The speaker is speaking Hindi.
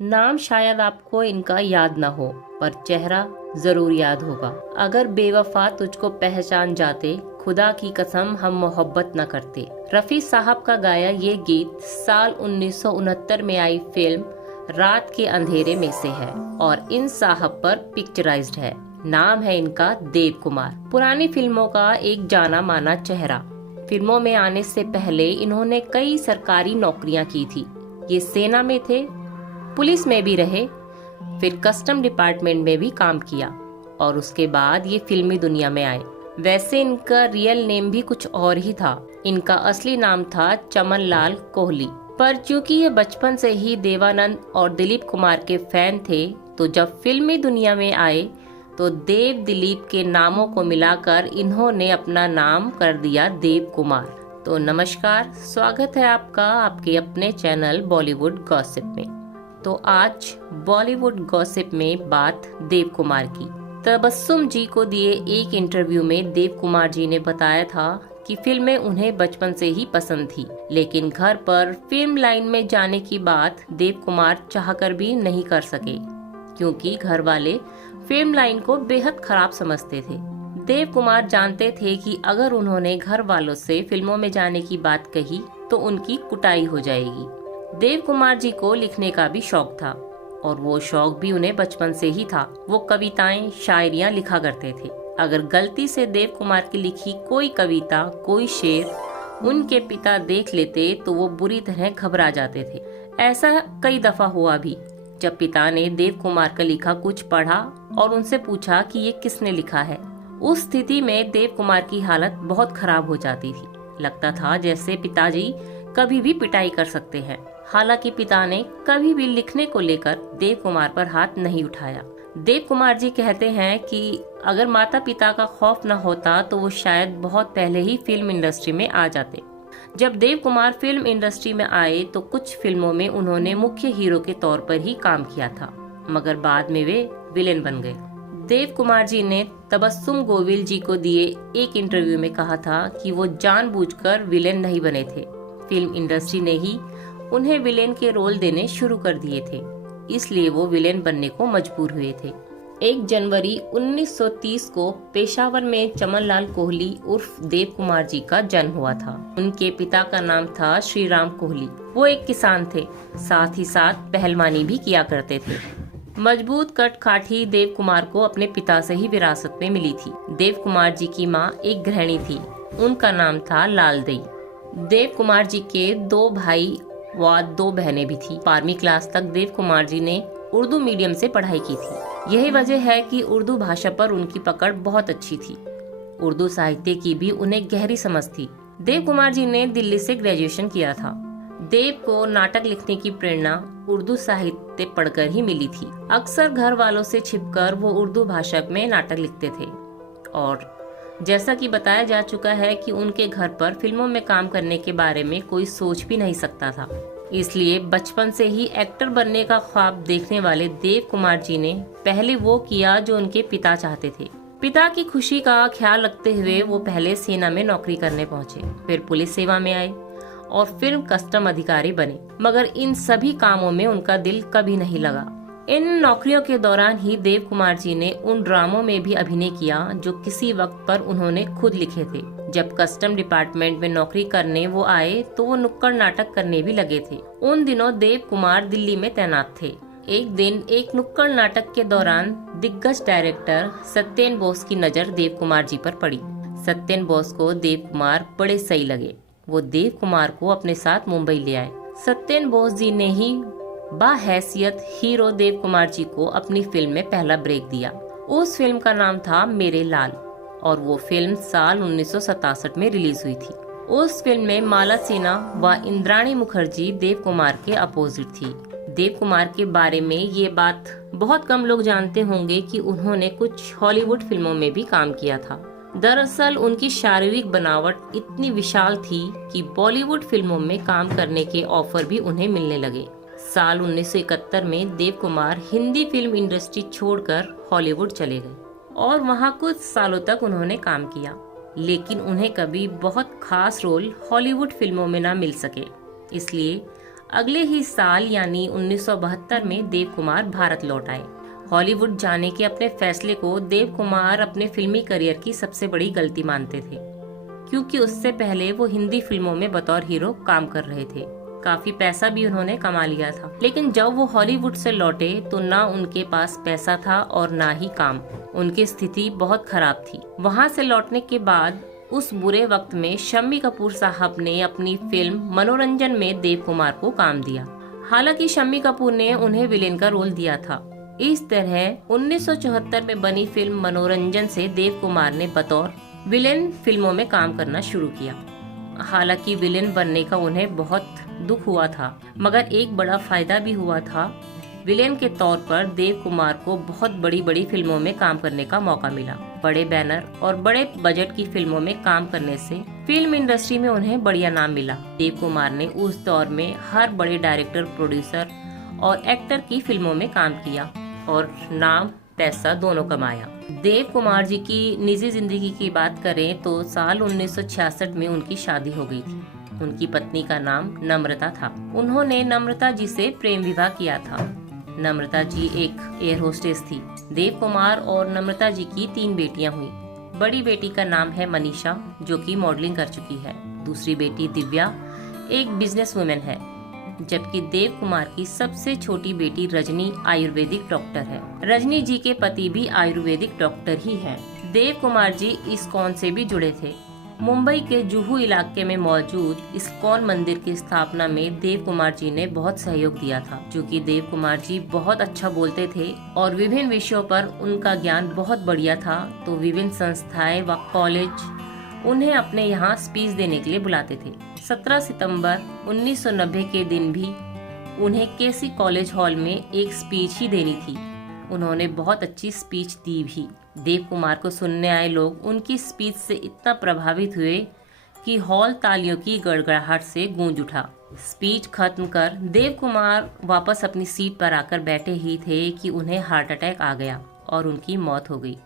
नाम शायद आपको इनका याद ना हो, पर चेहरा जरूर याद होगा। अगर बेवफा तुझको पहचान जाते, खुदा की कसम हम मोहब्बत न करते। रफी साहब का गाया ये गीत साल 1969 में आई फिल्म रात के अंधेरे में से है और इन साहब पर पिक्चराइज्ड है। नाम है इनका देव कुमार। पुरानी फिल्मों का एक जाना माना चेहरा। फिल्मों में आने से पहले इन्होंने कई सरकारी नौकरियां की थी। ये सेना में थे, पुलिस में भी रहे, फिर कस्टम डिपार्टमेंट में भी काम किया और उसके बाद ये फिल्मी दुनिया में आए। वैसे इनका रियल नेम भी कुछ और ही था। इनका असली नाम था चमन लाल कोहली, पर चूंकि ये बचपन से ही देवानंद और दिलीप कुमार के फैन थे, तो जब फिल्मी दुनिया में आए तो देव दिलीप के नामों को मिलाकर इन्होंने अपना नाम कर दिया देव कुमार। तो नमस्कार, स्वागत है आपका आपके अपने चैनल बॉलीवुड गॉसिप में। तो आज बॉलीवुड गॉसिप में बात देव कुमार की। तबस्सुम जी को दिए एक इंटरव्यू में देव कुमार जी ने बताया था कि फिल्में उन्हें बचपन से ही पसंद थी, लेकिन घर पर फिल्म लाइन में जाने की बात देव कुमार चाहकर भी नहीं कर सके, क्योंकि घर वाले फिल्म लाइन को बेहद खराब समझते थे। देव कुमार जानते थे कि अगर उन्होंने घर वालों से फिल्मों में जाने की बात कही तो उनकी कुटाई हो जाएगी। देव कुमार जी को लिखने का भी शौक था और वो शौक भी उन्हें बचपन से ही था। वो कविताएं, शायरियां लिखा करते थे। अगर गलती से देव कुमार की लिखी कोई कविता, कोई शेर उनके पिता देख लेते तो वो बुरी तरह घबरा जाते थे। ऐसा कई दफा हुआ भी, जब पिता ने देव कुमार का लिखा कुछ पढ़ा और उनसे पूछा कि ये किसने लिखा है। उस स्थिति में देव कुमार की हालत बहुत खराब हो जाती थी। लगता था जैसे पिताजी कभी भी पिटाई कर सकते हैं। हालांकि पिता ने कभी भी लिखने को लेकर देव कुमार पर हाथ नहीं उठाया। देव कुमार जी कहते हैं कि अगर माता पिता का खौफ न होता तो वो शायद बहुत पहले ही फिल्म इंडस्ट्री में आ जाते। जब देव कुमार फिल्म इंडस्ट्री में आए तो कुछ फिल्मों में उन्होंने मुख्य हीरो के तौर पर ही काम किया था, मगर बाद में वे विलेन बन गए। देव कुमार जी ने तबस्सुम गोविल जी को दिए एक इंटरव्यू में कहा था कि वो जानबूझकर विलेन नहीं बने थे। फिल्म इंडस्ट्री ने ही उन्हें विलेन के रोल देने शुरू कर दिए थे, इसलिए वो विलेन बनने को मजबूर हुए थे। 1 जनवरी 1930 को पेशावर में चमन लाल कोहली उर्फ देव कुमार जी का जन्म हुआ था। उनके पिता का नाम था श्री राम कोहली। वो एक किसान थे, साथ ही साथ पहलवानी भी किया करते थे। मजबूत कद-काठी देव कुमार को अपने पिता से ही विरासत में मिली थी। देव कुमार जी की माँ एक गृहिणी थी, उनका नाम था लालदेई। देव कुमार जी के 2 भाई व 2 बहनें भी थी। 12वीं क्लास तक देव कुमार जी ने उर्दू मीडियम से पढ़ाई की थी। यही वजह है कि उर्दू भाषा पर उनकी पकड़ बहुत अच्छी थी। उर्दू साहित्य की भी उन्हें गहरी समझ थी। देव कुमार जी ने दिल्ली से ग्रेजुएशन किया था। देव को नाटक लिखने की प्रेरणा उर्दू साहित्य पढ़कर ही मिली थी। अक्सर घर वालों से छिपकर वो उर्दू भाषा में नाटक लिखते थे और जैसा कि बताया जा चुका है कि उनके घर पर फिल्मों में काम करने के बारे में कोई सोच भी नहीं सकता था। इसलिए बचपन से ही एक्टर बनने का ख्वाब देखने वाले देव कुमार जी ने पहले वो किया जो उनके पिता चाहते थे। पिता की खुशी का ख्याल रखते हुए वो पहले सेना में नौकरी करने पहुंचे, फिर पुलिस सेवा में आए और फिर कस्टम अधिकारी बने। मगर इन सभी कामों में उनका दिल कभी नहीं लगा। इन नौकरियों के दौरान ही देव कुमार जी ने उन ड्रामों में भी अभिनय किया जो किसी वक्त पर उन्होंने खुद लिखे थे। जब कस्टम डिपार्टमेंट में नौकरी करने वो आए तो वो नुक्कड़ नाटक करने भी लगे थे। उन दिनों देव कुमार दिल्ली में तैनात थे। एक दिन एक नुक्कड़ नाटक के दौरान दिग्गज डायरेक्टर सत्येन बोस की नजर देव कुमार जी पर पड़ी। सत्येन बोस को देव कुमार बड़े सही लगे। वो देव कुमार को अपने साथ मुंबई ले आए। सत्येन बोस जी ने ही बाहैसियत हीरो देव कुमार जी को अपनी फिल्म में पहला ब्रेक दिया। उस फिल्म का नाम था मेरे लाल और वो फिल्म साल 1967 में रिलीज हुई थी। उस फिल्म में माला सिन्हा व इंद्राणी मुखर्जी देव कुमार के अपोजिट थी। देव कुमार के बारे में ये बात बहुत कम लोग जानते होंगे कि उन्होंने कुछ हॉलीवुड फिल्मों में भी काम किया था। दरअसल उनकी शारीरिक बनावट इतनी विशाल थी कि बॉलीवुड फिल्मों में काम करने के ऑफर भी उन्हें मिलने लगे। साल 1971 में देव कुमार हिंदी फिल्म इंडस्ट्री छोड़कर हॉलीवुड चले गए और वहां कुछ सालों तक उन्होंने काम किया, लेकिन उन्हें कभी बहुत खास रोल हॉलीवुड फिल्मों में ना मिल सके। इसलिए अगले ही साल यानी 1972 में देव कुमार भारत लौट आए। हॉलीवुड जाने के अपने फैसले को देव कुमार अपने फिल्मी करियर की सबसे बड़ी गलती मानते थे, क्योंकि उससे पहले वो हिंदी फिल्मों में बतौर हीरो काम कर रहे थे। काफी पैसा भी उन्होंने कमा लिया था, लेकिन जब वो हॉलीवुड से लौटे तो ना उनके पास पैसा था और ना ही काम। उनकी स्थिति बहुत खराब थी। वहाँ से लौटने के बाद उस बुरे वक्त में शम्मी कपूर साहब ने अपनी फिल्म मनोरंजन में देव कुमार को काम दिया। हालांकि शम्मी कपूर ने उन्हें विलेन का रोल दिया था। इस तरह 1974 में बनी फिल्म मनोरंजन से देव कुमार ने बतौर विलेन फिल्मों में काम करना शुरू किया। हालांकि विलेन बनने का उन्हें बहुत दुख हुआ था, मगर एक बड़ा फायदा भी हुआ था। विलेन के तौर पर देव कुमार को बहुत बड़ी बड़ी फिल्मों में काम करने का मौका मिला। बड़े बैनर और बड़े बजट की फिल्मों में काम करने से फिल्म इंडस्ट्री में उन्हें बढ़िया नाम मिला। देव कुमार ने उस दौर में हर बड़े डायरेक्टर, प्रोड्यूसर और एक्टर की फिल्मों में काम किया और नाम पैसा दोनों कमाया। देव कुमार जी की निजी जिंदगी की बात करें तो साल 1966 में उनकी शादी हो गई थी। उनकी पत्नी का नाम नम्रता था। उन्होंने नम्रता जी से प्रेम विवाह किया था। नम्रता जी एक एयर होस्टेस थी। देव कुमार और नम्रता जी की 3 बेटियां हुई। बड़ी बेटी का नाम है मनीषा, जो कि मॉडलिंग कर चुकी है। दूसरी बेटी दिव्या एक बिजनेस वुमेन है, जबकि देव कुमार की सबसे छोटी बेटी रजनी आयुर्वेदिक डॉक्टर है। रजनी जी के पति भी आयुर्वेदिक डॉक्टर ही हैं। देव कुमार जी इस्कॉन से भी जुड़े थे। मुंबई के जुहू इलाके में मौजूद इस्कॉन मंदिर की स्थापना में देव कुमार जी ने बहुत सहयोग दिया था। क्योंकि देव कुमार जी बहुत अच्छा बोलते थे और विभिन्न विषयों पर उनका ज्ञान बहुत बढ़िया था, तो विभिन्न संस्थाएं व कॉलेज उन्हें अपने यहाँ स्पीच देने के लिए बुलाते थे। 17 सितंबर 1990 के दिन भी उन्हें केसी कॉलेज हॉल में एक स्पीच ही देनी थी। उन्होंने बहुत अच्छी स्पीच दी भी। देव कुमार को सुनने आए लोग उनकी स्पीच से इतना प्रभावित हुए कि हॉल तालियों की गड़गड़ाहट से गूंज उठा। स्पीच खत्म कर देव कुमार वापस अपनी सीट पर आकर बैठे ही थे कि उन्हें हार्ट अटैक आ गया और उनकी मौत हो गई।